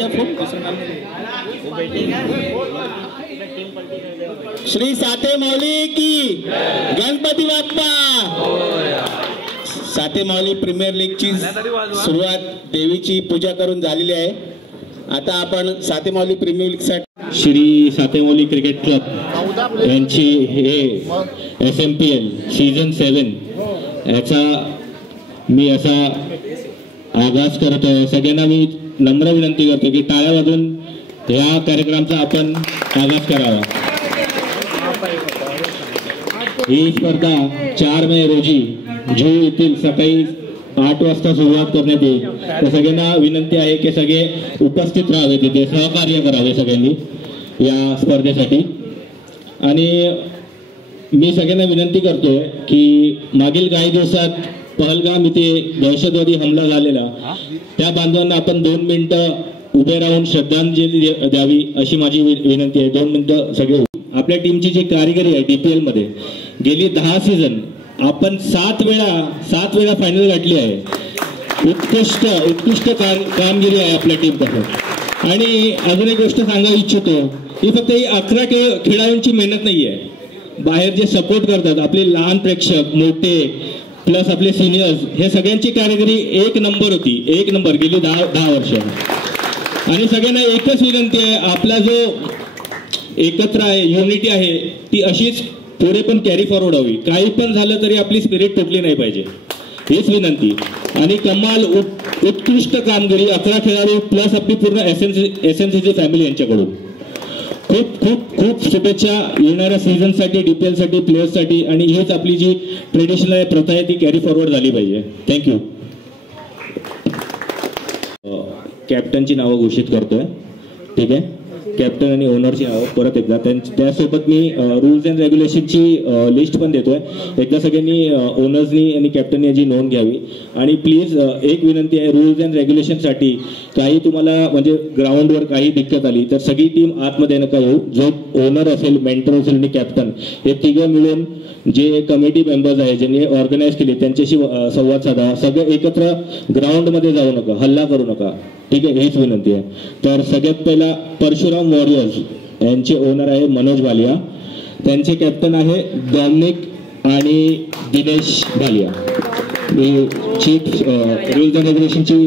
राजा phone Shri साते मौली की गणपती बाप्पा। साते मौली प्रीमियर लीगची सुरुवात देवीची पूजा करून झालेली आहे। आता आपण साते मौली प्रीमियर लीग साठी श्री साते मौली क्रिकेट क्लब यांची हे SMPL सीझन 7 याचा मी असा आगाज करतोय। सगळ्यांना मी नम्र विनंती करतो की टाळ्या वाजवून या कार्यक्रमाचा आपण आगाज करावा। ही स्पर्धा 4 मे रोजी जू येथील सकाळी 8 वाजता सुरुवात करण्यात येईल। तर सगळ्यांना विनंती आहे की सगळे उपस्थित राहावे, तिथे सहकार्य करावे सगळ्यांनी या स्पर्धेसाठी। आणि मी सगळ्यांना विनंती करतोय की मागील काही दिवसात पहलगाम इथे दहशतवादी हमला झालेला, त्या बांधवांना आपण 2 मिनिटं उभे राहून श्रद्धांजली द्यावी अशी माझी विनंती आहे। 2 मिनिटं सगळे। आपल्या टीमची जी कारिगिरी आहे DPL मध्ये गेली 10 सीझन आपण 7 वेळा फायनल गाठली आहे। उत्कृष्ट कामगिरी आहे आपल्या टीम तसं। आणि अजून एक गोष्ट सांगायला इच्छितो की फक्त ही 11 खेळाडूंची मेहनत नाही आहे, बाहेर जे सपोर्ट करतात आपले लहान प्रेक्षक, मोठे प्लस आपले सिनियर्स, हे सगळ्यांची कारिगिरी 1 नंबर होती, 1 नंबर गेली 10 वर्ष। आणि सगळ्यांना एकच विनंती आहे, आपला जो एकत्र आहे, युनिटी आहे, ती अशीच पुढे पण कॅरी फॉरवर्ड हवी। काही पण झालं तरी आपली स्पिरिट तुटली नाही पाहिजे, हीच विनंती। आणि कमाल उत्कृष्ट कामगिरी 11 खेळाडू प्लस आपली पूर्ण SNCची फॅमिली यांच्याकडून खूप खूप खूप शुभेच्छा येणाऱ्या सीझन साठी, DPL साठी, प्लेयर्स साठी। आणि हीच आपली जी ट्रेडिशनल आहे, प्रथा आहे, ती कॅरी फॉरवर्ड झाली पाहिजे। थँक्यू। कॅप्टनची नावं घोषित करतोय, ठीक आहे? कॅप्टन आणि ओनरची नावं परत एकदा, त्यासोबत मी रूल्स अँड रेग्युलेशनची लिस्ट पण देतोय। एकदा सगळ्यांनी ओनर्सनी आणि कॅप्टननी याची नोंद घ्यावी। आणि प्लीज एक विनंती आहे, रूल्स अँड रेग्युलेशनसाठी काही तुम्हाला म्हणजे ग्राउंडवर काही दिक्कत आली तर सगळी टीम आतमध्ये नका येऊ। जो ओनर असेल, मेंटर असेल आणि कॅप्टन हे तिघं मिळून जे कमिटी मेंबर्स आहे ज्यांनी ऑर्गनाईज केली त्यांच्याशी संवाद साधा। सगळे एकत्र ग्राउंडमध्ये जाऊ नका, हल्ला करू नका, ठीक आहे? हीच विनंती आहे। तर सगळ्यात पहिला परशुराम वॉरियर्स यांचे ओनर आहे मनोज भालिया, त्यांचे कॅप्टन आहे डॉमिनिक आणि दिनेश भालिया। मी चीफ रूल्स अँड रेग्युलेशनची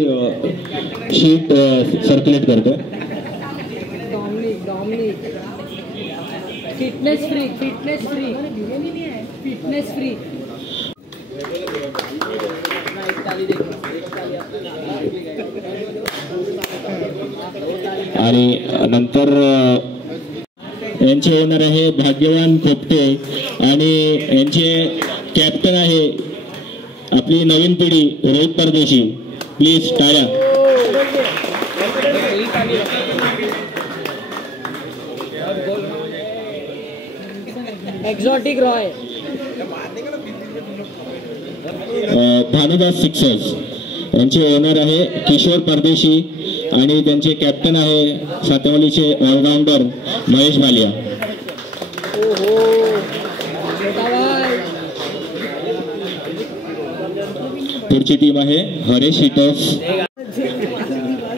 शीट सर्क्युलेट करतोय। फिटनेस फ्री आणि नंतर यांचे ओनर आहे भाग्यवान खोपटे आणि यांचे कॅप्टन आहे आपली नवीन पिढी रोहित परदेशी। प्लीज टाळ्या। एक्झॉटिक रॉय भानुदास सिक्सर्स यांचे ओनर आहे किशोर परदेशी आणि त्यांचे कॅप्टन आहे सातेमौलीचे ऑलराउंडर महेश भालिया। पुढची टीम आहे हरेश हिटर्स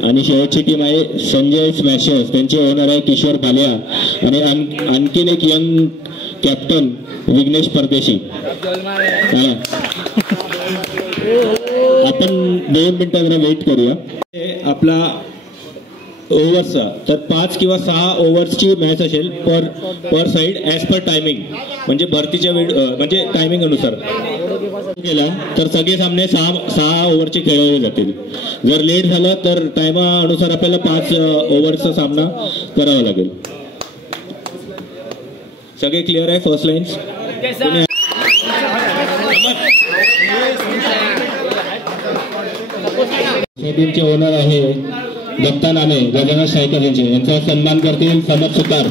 आणि शेवटची टीम आहे संजय स्मॅशर्स, त्यांचे ओनर आहे किशोर भालिया आणि आणखीन एक यंग कॅप्टन विघ्नेश परदेशी। आपण 2 मिनिटं जरा वेट करूया। आपला ओव्हर्सचा तर 5 किंवा 6 ओव्हर्सची मॅच असेल पर साइड ॲज पर टायमिंग, म्हणजे भरतीच्या वेळ म्हणजे टायमिंग अनुसार केला तर सगळे सामने 6 ओव्हरचे खेळवले जातील। जर लेट झालं तर टायमानुसार आपल्याला 5 ओव्हरचा सामना करावा लागेल। सगळे क्लिअर आहे? फर्स्ट लाईन्स टीमचे ओनर आहे दत्ता नामे, गजानन सायकर यांचा सन्मान करतील समज सुतार।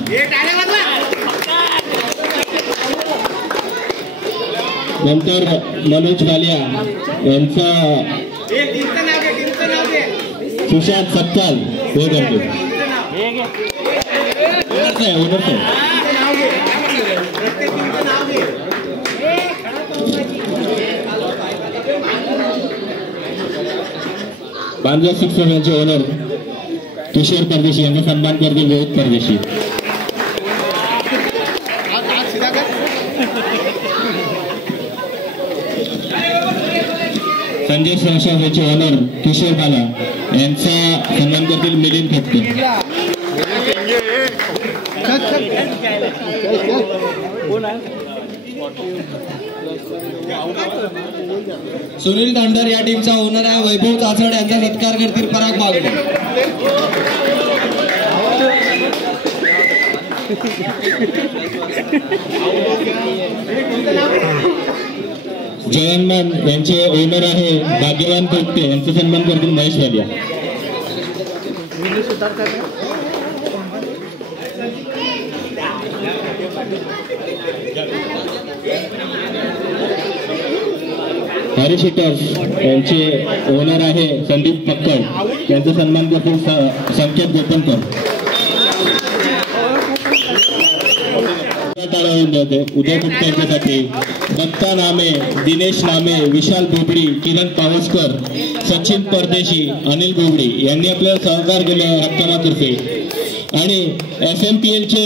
नंतर मनोज भालिया यांचा सुशांत सत्ताल हे करतील। बांद्रा सिक्सर यांचे ओनर किशोर परदेशी यांचा सन्मान करतील रोहित परदेशी. संजय संस्थाचे ओनर किशोर बाला यांचा सन्मान करतील मिलिंद खटके. सुनील धांडर या टीमचा ओनर आहे वैभव चाचड यांचा सत्कार करतील पराग बागडे. जयनमान यांचे ओनर आहे भाग्यवान पोपटे यांचा सन्मान करतील महेश वालिया. हरी शिटर्स यांचे ओनर आहे संदीप पक्कड यांचा सन्मान करतील संकेत गोपनकर. उद्या त्यांच्यासाठी दत्ता नामे, दिनेश नामे, विशाल बोबडी, किरण पावसकर, सचिन परदेशी, अनिल बोबडी यांनी आपल्याला सहकार केला रक्कमातर्फे. आणि SMPL चे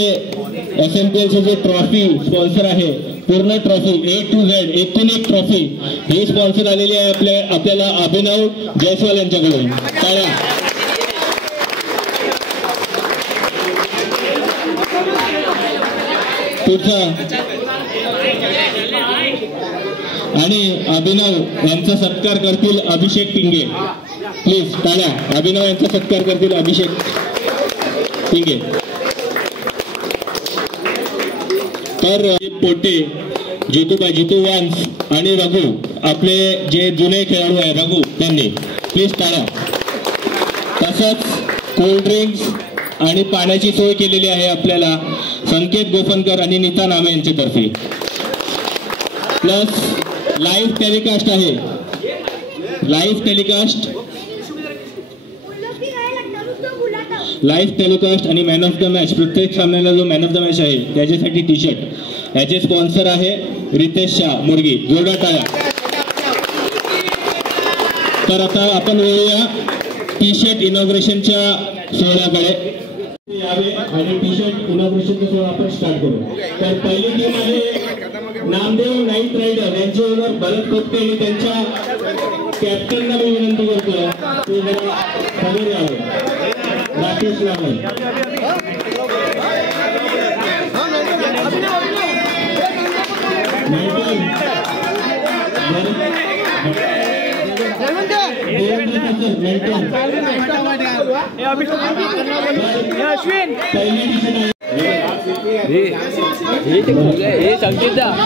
जे ट्रॉफी स्पॉन्सर आहे पूर्ण ट्रॉफी A to Z एकूण एक ट्रॉफी ही स्पॉन्सर आलेली आहे आपल्याला अभिनव जयस्वाल यांच्याकडून. टाळ्या. पुढचा आणि अभिनव यांचा सत्कार करतील अभिषेक पिंगे. प्लीज टाळ्या. अभिनव यांचा सत्कार करतील अभिषेक पिंगे. तर पोटे, जितू वान्स आणि रघु आपले जे जुने खेळाडू आहे रघु त्यांनी प्लीज टाळा. तसंच कोल्ड्रिंक्स आणि पाण्याची सोय केलेली आहे आपल्याला संकेत गोपनकर आणि नीता नामे यांच्यातर्फे. प्लस लाईव्ह टेलिकास्ट आहे. लाईव्ह टेलिकास्ट आणि मॅन ऑफ द मॅच प्रत्येक सामन्याला जो मॅन ऑफ द मॅच आहे त्याच्यासाठी टी शर्ट याचे स्पॉन्सर आहे रितेश शाह मुरगी. जोरदार टाळ्या. तर आता आपण वळूया टी शर्ट इनॉग्रेशनच्या सोहळ्याकडे यावे आणि टी शर्ट इनॉग्रेशनचा सोहळा आपण स्टार्ट करू. तर पहिली टीम आहे नामदेव नाईट रायडर यांचे ओनर भरत खोपटे आणि त्यांच्या कॅप्टनला मी विनंती करतो ते जरा समोर यावे. राकेश लावण.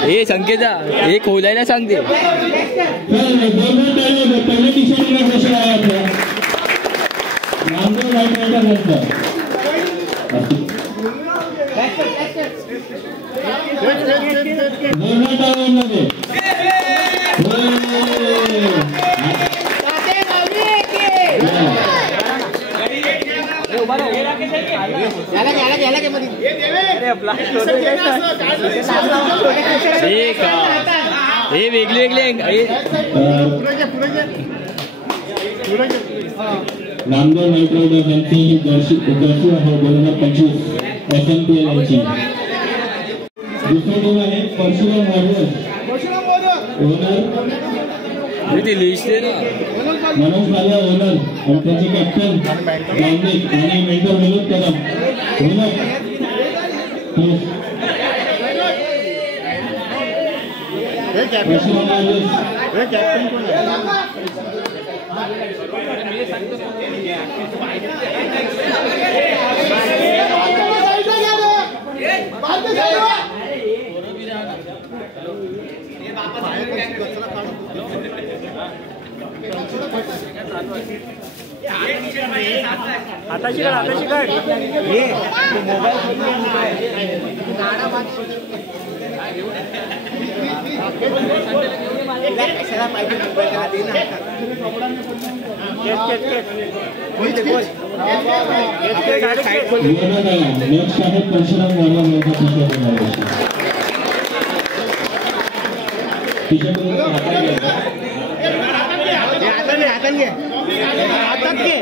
हे संकेता हे खोलायला सांगते. हे वेगळे नामदेव नाईट रायडर्स यांची ही जर्सी आहे 2025 SMPL यांची. दुसरी टीम आहे परशुराम वॉरियर्स. ओनर लिस्ट आहे ना मनोज वाला ओनर आणि त्याचे कॅप्टन डॉमिनिक आणि मेंटर विनोद कदम. परशुराम वॉरियर्स कॅप्टन कोण आहे? नेक्स्ट आहे परशुराम घे हातात घे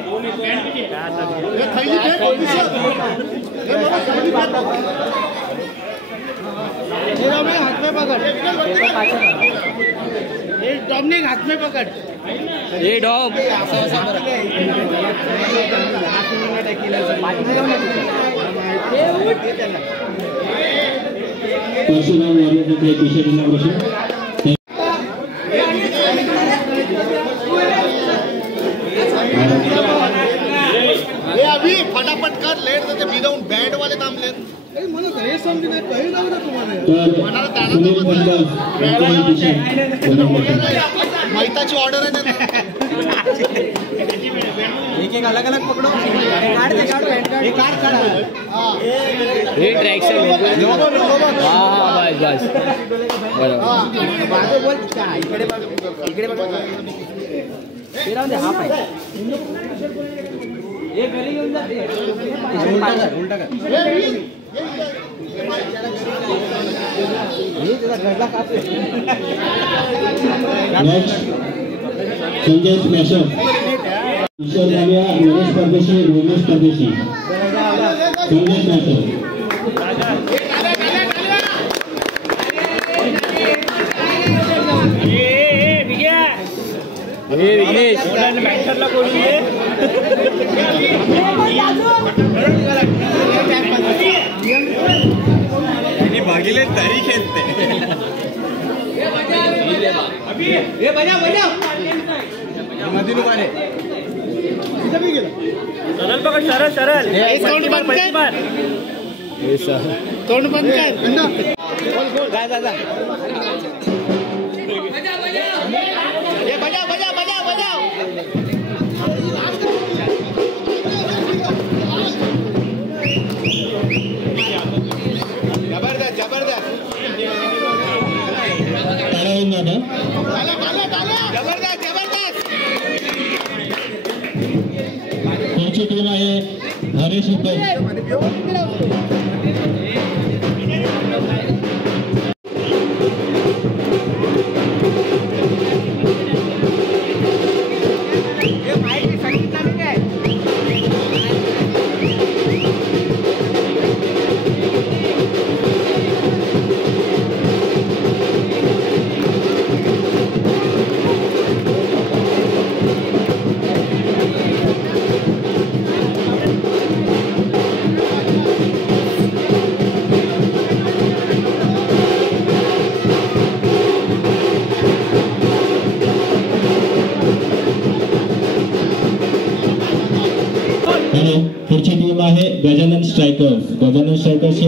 हाथ में पकड़ डॉमिनिक हाथ में पकड़ ये डॉम परशुराम वॉरियर्स एक विशेष इनॉग्रेशन अभी फटाफट कर लेट जाते विदाउट बँड वाले थांबले मला हे समजले नाही पहिलं जाऊ ना तुम्हाला मैताची ऑर्डर आहे एक एक अलग अलग पकडो हे ट्रॅक्शन हा बस इकडे हा पाहिजे उलटा कर संजय स्मॅशर ईश्वर मालिया नरेश परदेशी रोमेश परदेशी संजय स्मॅशर विघ्नेश भागीले तरी खेळते सरळ पकड सरळ सरळ तोंड बंद कर पुढची टीम आहे हरीश उद्धव पुढची टीम आहे गजानन स्ट्रायकर्स. गजानन स्ट्रायकर्स